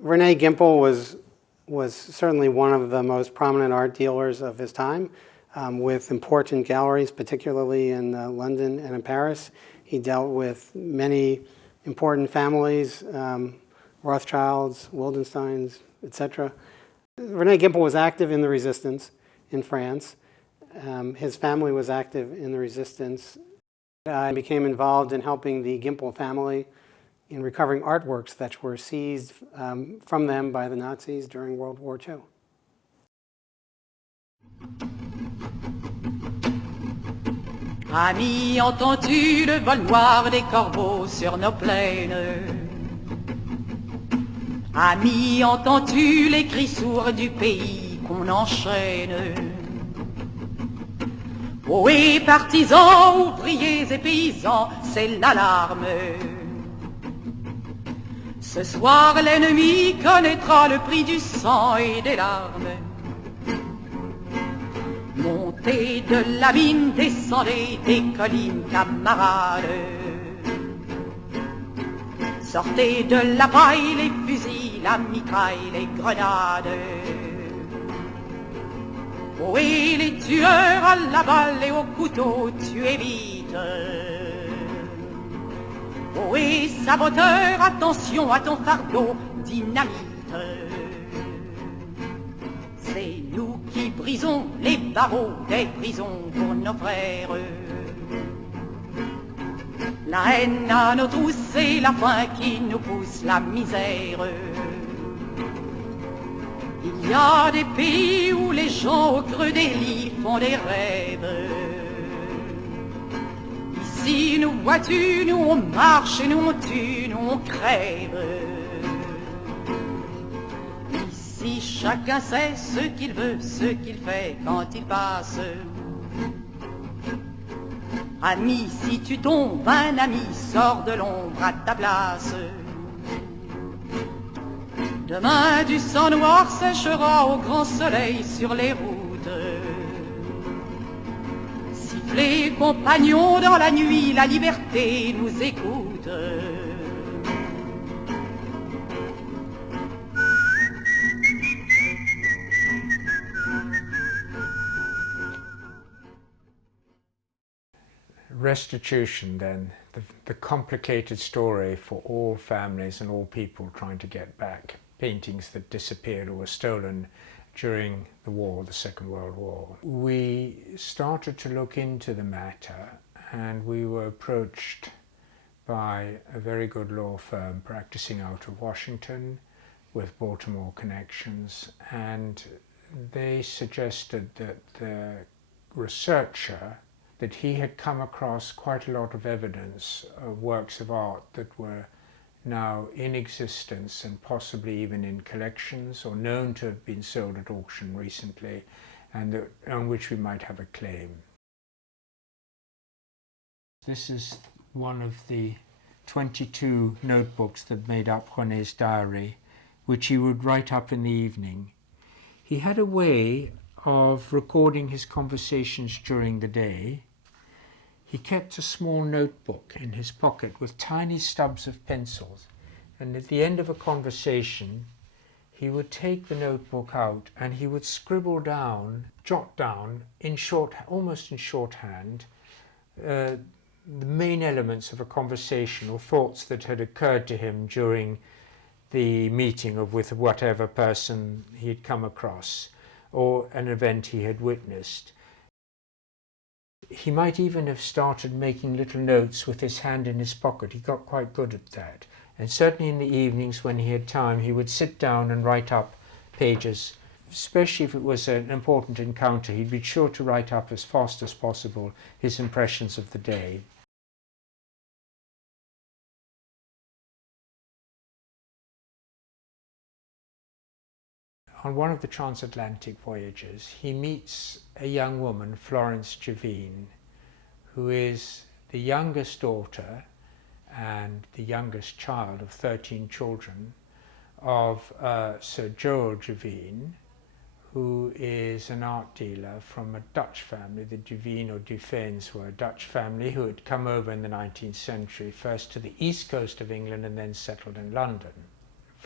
Rene Gimpel was certainly one of the most prominent art dealers of his time, with important galleries, particularly in London and in Paris. He dealt with many important families, Rothschilds, Wildensteins, etc. Rene Gimpel was active in the resistance in France. His family was active in the resistance. He became involved in helping the Gimpel family in recovering artworks that were seized from them by the Nazis during World War II. Ami, entends-tu le vol noir des corbeaux sur nos plaines? Ami, entends-tu les cris sourds du pays qu'on enchaîne? Ohé, partisans, ouvriers et paysans, c'est l'alarme. Ce soir, l'ennemi connaîtra le prix du sang et des larmes. Montez de la mine, descendez des collines, camarades. Sortez de la paille, les fusils, la mitraille, les grenades. Ohé, les tueurs à la balle et au couteau, tuez vite. Ohé, saboteur, attention à ton fardeau, dynamite. C'est nous qui brisons les barreaux des prisons pour nos frères. La haine à nos trousses et la faim qui nous pousse la misère. Il y a des pays où les gens au creux des lits font des rêves. Ici, nous vois-tu, nous on marche et nous on tue, nous on crève. Ici, chacun sait ce qu'il veut, ce qu'il fait quand il passe. Ami, si tu tombes, un ami sort de l'ombre à ta place. Demain, du sang noir séchera au grand soleil sur les routes. Sifflez, compagnons, dans la nuit, la liberté nous écoute. Restitution, then, the complicated story for all families and all people trying to get back paintings that disappeared or were stolen during the war, the Second World War. We started to look into the matter, and we were approached by a very good law firm practicing out of Washington with Baltimore connections, and they suggested that the researcher, that he had come across quite a lot of evidence of works of art that were now in existence and possibly even in collections or known to have been sold at auction recently, and on which we might have a claim. This is one of the 22 notebooks that made up René's diary, which he would write up in the evening. He had a way of recording his conversations during the day. He kept a small notebook in his pocket with tiny stubs of pencils, and at the end of a conversation he would take the notebook out and he would scribble down, jot down almost in shorthand, the main elements of a conversation or thoughts that had occurred to him during the meeting with whatever person he had come across or an event he had witnessed. He might even have started making little notes with his hand in his pocket. He got quite good at that. And certainly in the evenings when he had time, he would sit down and write up pages, especially if it was an important encounter. He'd be sure to write up as fast as possible his impressions of the day. On one of the transatlantic voyages, he meets a young woman, Florence Javine, who is the youngest daughter and the youngest child of 13 children of Sir Joel Javine, who is an art dealer from a Dutch family. The Javine or Dufresnes were a Dutch family who had come over in the 19th century, first to the east coast of England and then settled in London.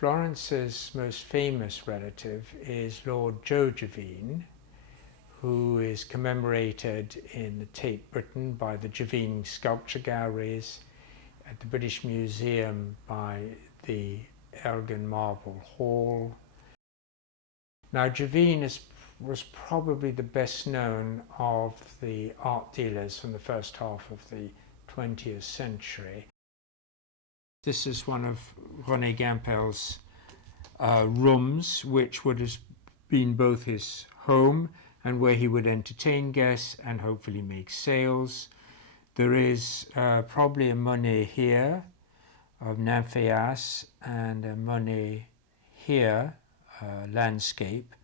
Florence's most famous relative is Lord Joe Javine, who is commemorated in the Tate Britain by the Javine Sculpture Galleries, at the British Museum by the Elgin Marble Hall. Now, Javine was probably the best known of the art dealers from the first half of the 20th century. This is one of Rene Gampel's rooms, which would have been both his home and where he would entertain guests and hopefully make sales. There is probably a Monet here of Nymphéas and a Monet here, landscape.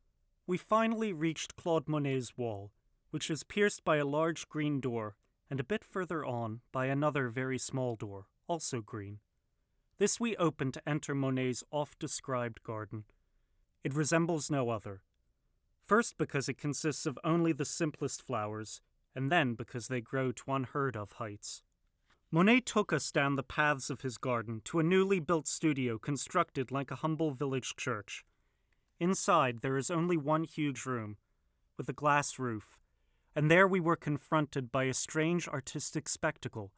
We finally reached Claude Monet's wall, which is pierced by a large green door, and a bit further on by another very small door, also green. This we opened to enter Monet's oft-described garden. It resembles no other. First because it consists of only the simplest flowers, and then because they grow to unheard-of heights. Monet took us down the paths of his garden to a newly built studio constructed like a humble village church. Inside there is only one huge room, with a glass roof, and there we were confronted by a strange artistic spectacle.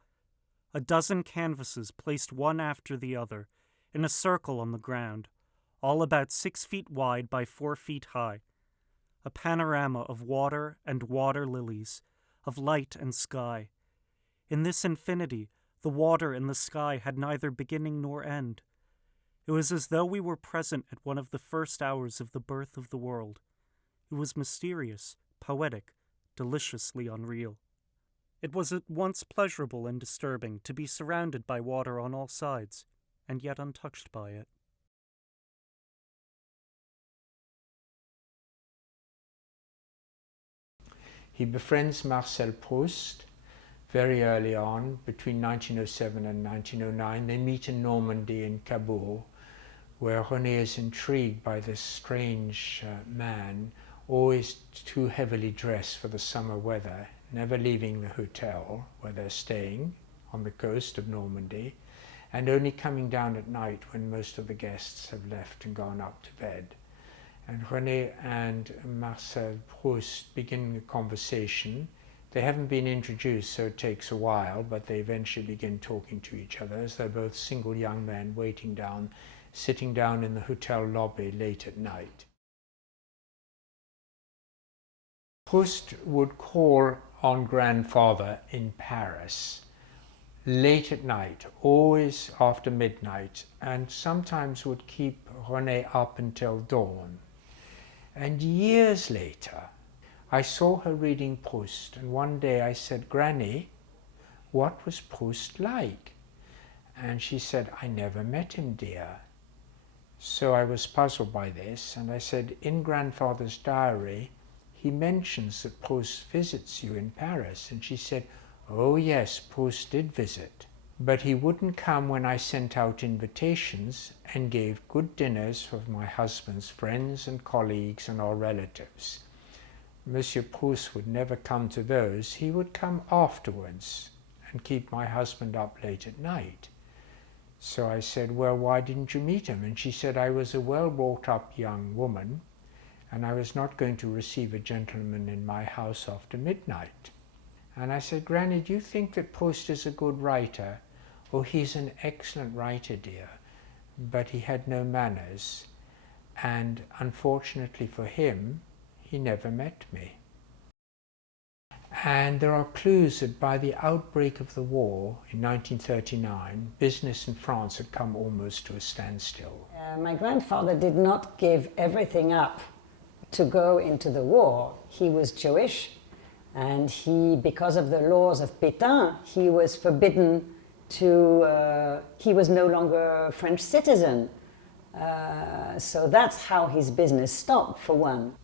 A dozen canvases placed one after the other, in a circle on the ground, all about 6 feet wide by 4 feet high. A panorama of water and water lilies, of light and sky. In this infinity, the water and the sky had neither beginning nor end. It was as though we were present at one of the first hours of the birth of the world. It was mysterious, poetic, deliciously unreal. It was at once pleasurable and disturbing to be surrounded by water on all sides, and yet untouched by it. He befriends Marcel Proust very early on, between 1907 and 1909. They meet in Normandy in Cabourg, where Rene is intrigued by this strange man, always too heavily dressed for the summer weather, never leaving the hotel where they're staying on the coast of Normandy, and only coming down at night when most of the guests have left and gone up to bed. And Rene and Marcel Proust begin a conversation. They haven't been introduced, so it takes a while, but they eventually begin talking to each other as they're both single young men sitting down in the hotel lobby late at night. Proust would call on grandfather in Paris late at night, always after midnight, and sometimes would keep Rene up until dawn. And years later, I saw her reading Proust, and one day I said, "Granny, what was Proust like?" And she said, "I never met him, dear." So I was puzzled by this, and I said, "In grandfather's diary, he mentions that Proust visits you in Paris." And she said, "Oh yes, Proust did visit, but he wouldn't come when I sent out invitations and gave good dinners for my husband's friends and colleagues and all relatives. Monsieur Proust would never come to those. He would come afterwards and keep my husband up late at night." So I said, "Well, why didn't you meet him?" And she said, "I was a well-brought-up young woman, and I was not going to receive a gentleman in my house after midnight." And I said, "Granny, do you think that Proust is a good writer?" "Oh, he's an excellent writer, dear, but he had no manners, and unfortunately for him, he never met me." And there are clues that by the outbreak of the war in 1939, business in France had come almost to a standstill. My grandfather did not give everything up to go into the war. He was Jewish, and because of the laws of Pétain, he was forbidden to, he was no longer a French citizen. So that's how his business stopped, for one.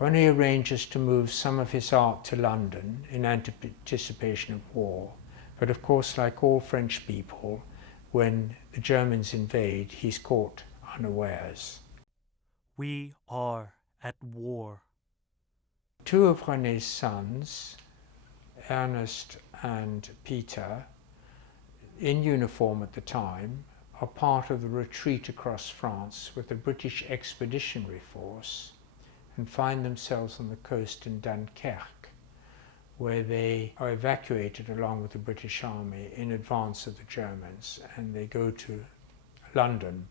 Rene arranges to move some of his art to London in anticipation of war, but of course, like all French people, when the Germans invade, he's caught unawares. We are at war. Two of René's sons, Ernest and Peter, in uniform at the time, are part of the retreat across France with a British expeditionary force and find themselves on the coast in Dunkirk, where they are evacuated along with the British Army in advance of the Germans, and they go to London.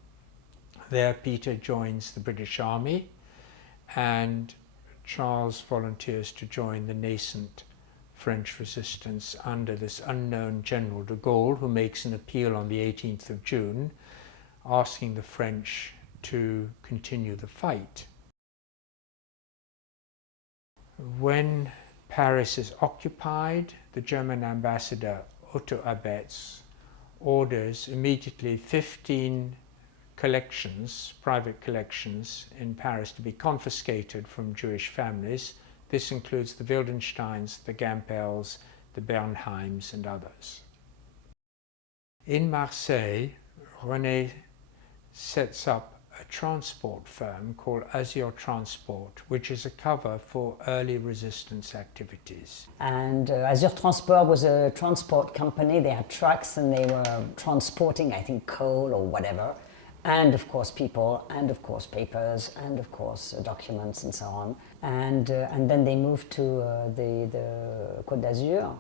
There Peter joins the British Army, and Charles volunteers to join the nascent French resistance under this unknown General de Gaulle, who makes an appeal on the 18th of June, asking the French to continue the fight. When Paris is occupied, the German ambassador Otto Abetz orders immediately 15 collections, private collections in Paris, to be confiscated from Jewish families. This includes the Wildensteins, the Gampels, the Bernheims, and others. In Marseille, Rene sets up a transport firm called Azur Transport, which is a cover for early resistance activities. And Azur Transport was a transport company. They had trucks and they were transporting, I think, coal or whatever. And of course people, and of course papers, and of course documents and so on. And then they moved to the Côte d'Azur.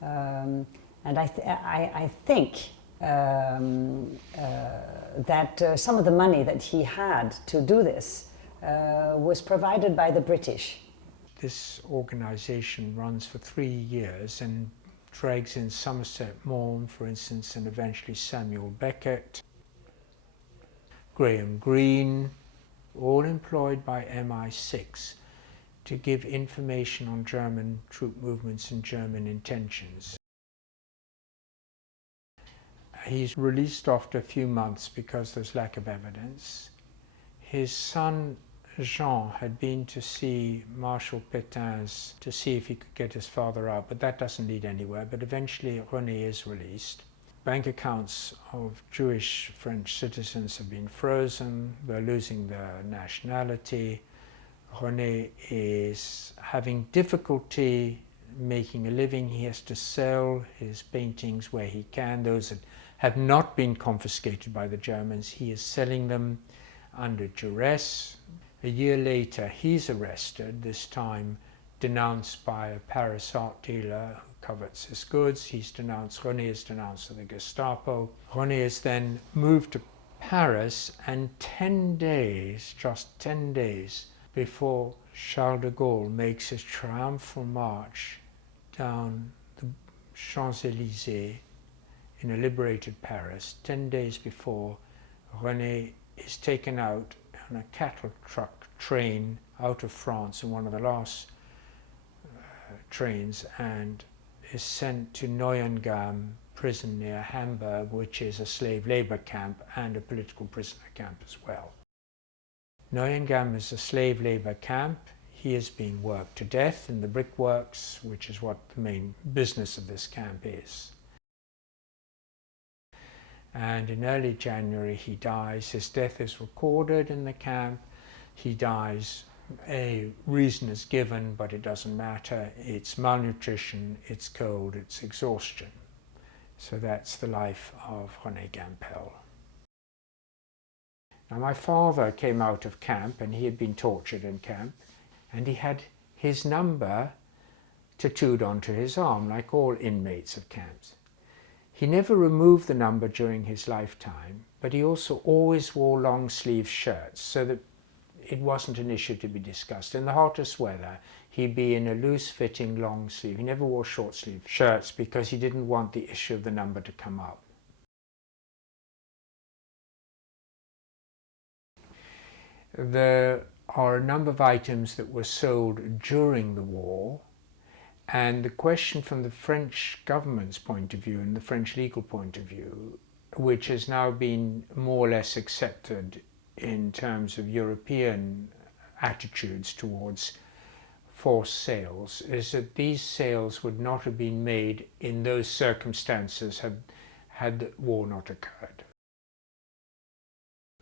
And I think that some of the money that he had to do this was provided by the British. This organization runs for 3 years and drags in Somerset Maugham, for instance, and eventually Samuel Beckett, Graham Greene, all employed by MI6 to give information on German troop movements and German intentions. He's released after a few months because there's lack of evidence. His son Jean had been to see Marshal Pétain's to see if he could get his father out, but that doesn't lead anywhere. But eventually Rene is released. Bank accounts of Jewish French citizens have been frozen. They're losing their nationality. Rene is having difficulty making a living. He has to sell his paintings where he can. Those that have not been confiscated by the Germans, he is selling them under duress. A year later, he's arrested, this time denounced by a Paris art dealer who covets his goods. Rene is denounced to the Gestapo. Rene is then moved to Paris, and 10 days, just 10 days, before Charles de Gaulle makes his triumphal march down the Champs-Élysées in a liberated Paris, 10 days before, Rene is taken out on a cattle truck train out of France in one of the last trains, and is sent to Neuengamme prison near Hamburg, which is a slave labor camp and a political prisoner camp as well. Neuengamme is a slave labor camp. He is being worked to death in the brickworks, which is what the main business of this camp is. And in early January he dies. His death is recorded in the camp. He dies. A reason is given, but it doesn't matter. It's malnutrition, it's cold, it's exhaustion. So that's the life of Rene Gampel. Now my father came out of camp, and he had been tortured in camp, and he had his number tattooed onto his arm, like all inmates of camps. He never removed the number during his lifetime, but he also always wore long sleeve shirts, so that it wasn't an issue to be discussed. In the hottest weather, he'd be in a loose-fitting long sleeve. He never wore short-sleeve shirts because he didn't want the issue of the number to come up. There are a number of items that were sold during the war, and the question from the French government's point of view and the French legal point of view, which has now been more or less accepted in terms of European attitudes towards forced sales, is that these sales would not have been made in those circumstances had the war not occurred.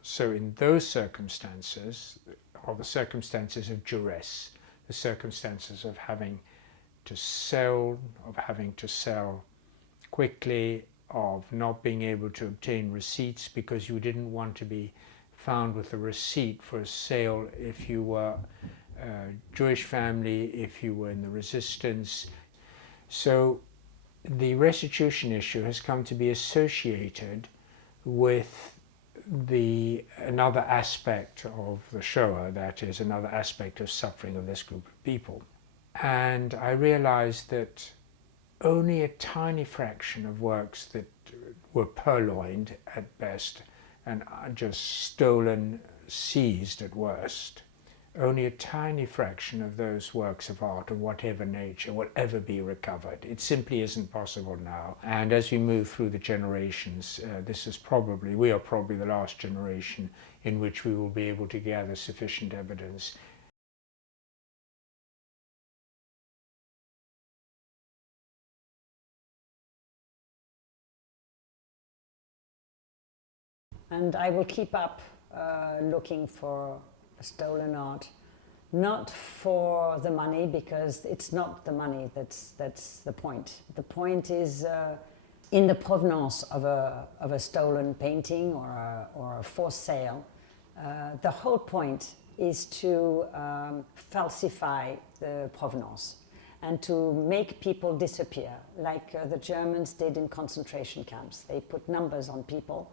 So in those circumstances, are the circumstances of duress, the circumstances of having to sell quickly of not being able to obtain receipts because you didn't want to be found with a receipt for a sale if you were a Jewish family, if you were in the resistance. So the restitution issue has come to be associated with another aspect of the Shoah, that is, another aspect of suffering of this group of people. And I realized that only a tiny fraction of works that were purloined at best and just stolen, seized at worst, only a tiny fraction of those works of art of whatever nature will ever be recovered. It simply isn't possible now. And as we move through the generations, we are probably the last generation in which we will be able to gather sufficient evidence. And I will keep up looking for stolen art, not for the money, because it's not the money that's the point. The point is in the provenance of a stolen painting or a forced sale. The whole point is to falsify the provenance and to make people disappear, like the Germans did in concentration camps. They put numbers on people.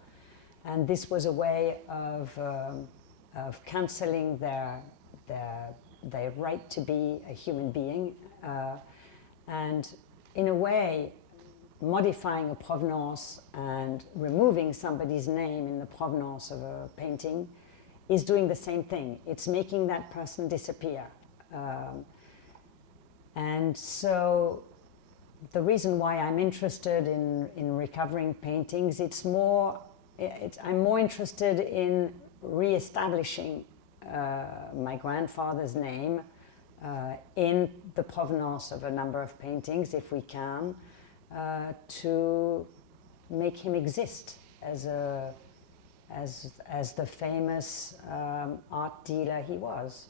And this was a way of cancelling their right to be a human being, and in a way, modifying a provenance and removing somebody's name in the provenance of a painting is doing the same thing. It's making that person disappear. And so the reason why I'm interested in recovering paintings, I'm more interested in re-establishing my grandfather's name in the provenance of a number of paintings, if we can, to make him exist as the famous art dealer he was.